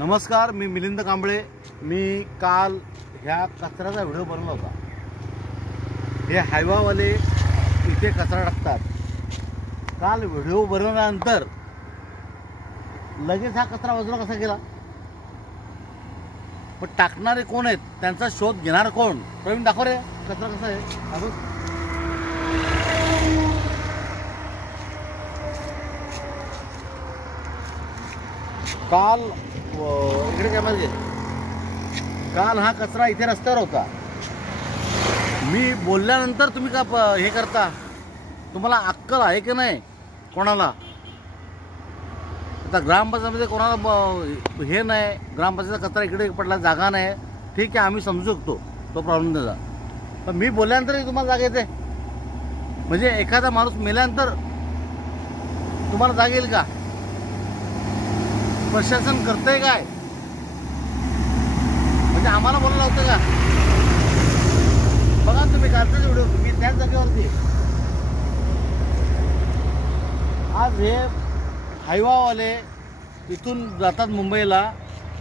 नमस्कार, मी मिलिंद कांबळे। मी काल ह्या कचऱ्याचा व्हिडिओ बनवला होता। हे हायवावाले इथे कचरा टाकतात। काल व्हिडिओ बनवल्यानंतर लगेच हा कचरा बाजूला कसा गेला? पण टाकणारे कोण आहेत, त्यांचा शोध घेणार कोण? प्रवीण दाखव रे कचरा कसा आहे। काल इकडे कॅमेरा घे। काल हा कचरा इथे रस्त्यावर होता। मी बोलल्यानंतर तुम्ही का हे करता? तुम्हाला अक्कल आहे की नाही कोणाला? आता ग्रामपंचायतीमध्ये कोणाला हे नाही, ग्रामपंचायतीचा कचरा इकडे पडला, जागा नाही, ठीक आहे, आम्ही समजू शकतो तो प्रॉब्लेम त्याचा। पण मी बोलल्यानंतरही तुम्हाला जागा येते? म्हणजे एखादा माणूस मेल्यानंतर तुम्हाला जागा येईल का? प्रशासन करतंय काय? म्हणजे आम्हाला बोलायला होतं का? बघा तुम्ही कालचाच व्हिडिओ, मी त्याच जागेवरती। आज हे हायवावाले इथून जातात मुंबईला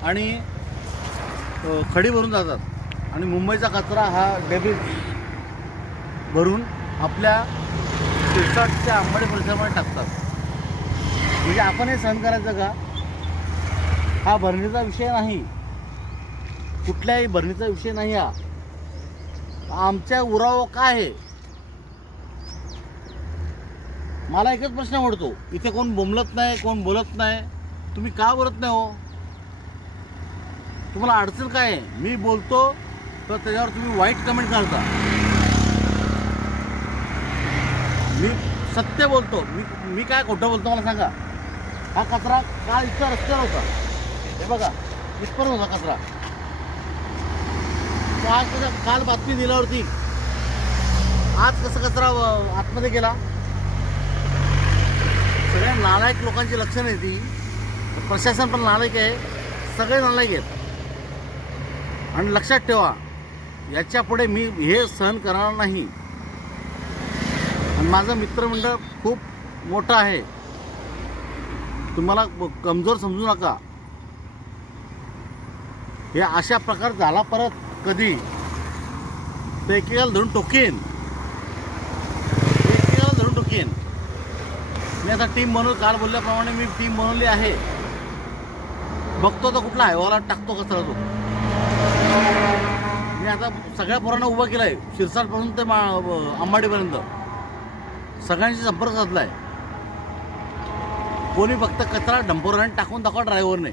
आणि खडी भरून जातात आणि मुंबईचा कचरा हा डबे भरून आपल्या शिरसाटच्या आंबाडी परिसरामध्ये टाकतात। म्हणजे आपण हे सहन करायचं का? हा भरणीचा विषय नाही, कुठल्याही भरणीचा विषय नाही। हा आमच्या उराव काय आहे? मला एकच प्रश्न पडतो, इथे कोण बोंबलत नाही, कोण बोलत नाही, तुम्ही का बोलत नाही हो? तुम्हाला अडचण काय आहे? मी बोलतो तर त्याच्यावर तुम्ही वाईट कमेंट करता। मी सत्य बोलतो, मी काय खोटं बोलतो मला सांगा? हा कचरा काल इथं रस्त्यावर होता, हे बघा इथपर्यंत होता कचरा। काल बातमी दिल्यावरती आज कसं कचरा आतमध्ये गेला? सगळ्या नालायक लोकांची लक्षणं आहे ती। प्रशासन पण नालायक आहे, सगळे नालायक आहेत। आणि लक्षात ठेवा, याच्या पुढे मी हे सहन करणार नाही। आणि माझं मित्रमंडळ खूप मोठं आहे, तुम्हाला कमजोर समजू नका। हे अशा प्रकार झाला परत कधी तर एकेकाला धरून टोकेन, मी आता टीम बनवून, काल बोलल्याप्रमाणे मी टीम बनवली आहे। बघतो तर कुठला हायवाला टाकतो कचरा तो। मी आता सगळ्या पोरांना उभा केला आहे, शिरसाटपासून ते अंबाडीपर्यंत सगळ्यांशी संपर्क साधला आहे। कोणी फक्त कचरा डंपोराने टाकून दाखवा ड्रायव्हरने,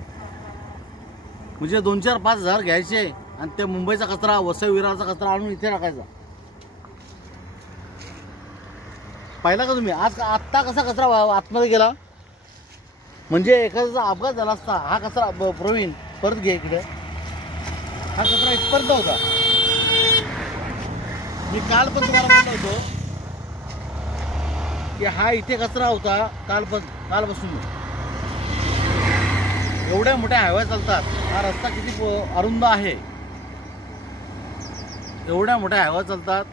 म्हणजे 2-4-5 हजार घ्यायचे आणि ते मुंबईचा कचरा, वसई विरारचा कचरा आणून इथे टाकायचा। पाहिला का तुम्ही? आज आत्ता कसा कचरा आतमध्ये गेला? म्हणजे एखाद्याचा अपघात झाला असता। हा कचरा प्रवीण परत घे इकडे, हा कचरा इथपर्यंत होता। मी काल पण तुम्हाला बोललो होतो की हा इथे कचरा होता कालपासून। एवढ्या मोठ्या हायवे चालतात, हा रस्ता किती अरुंद आहे, एवढ्या मोठ्या हायवे चालतात।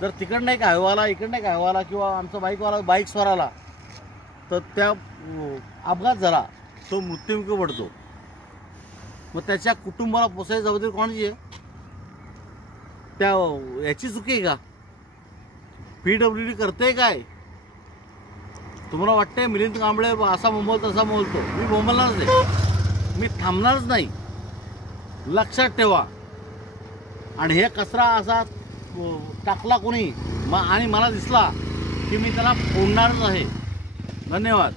जर तिकडनं एक हायवाला, इकडनं एक हायवाला किंवा आमचा बाईक स्वाराला तर त्या अपघात झाला, तो मृत्युमुखी पडतो। मग त्याच्या कुटुंबाला पोसायची जबाबदारी कोणाची आहे? त्या याची चुकी आहे का? PWD करते काय? तुम्हाला वाटतंय मिलिंद कांबळे असा बोंबलतो तसा बोलतो? मी बोंबलणारच नाही, मी थांबणारच नाही, लक्षात ठेवा। आणि हे कचरा असा टाकला कोणी आणि मला दिसला की मी त्याला फोडणारच आहे। धन्यवाद।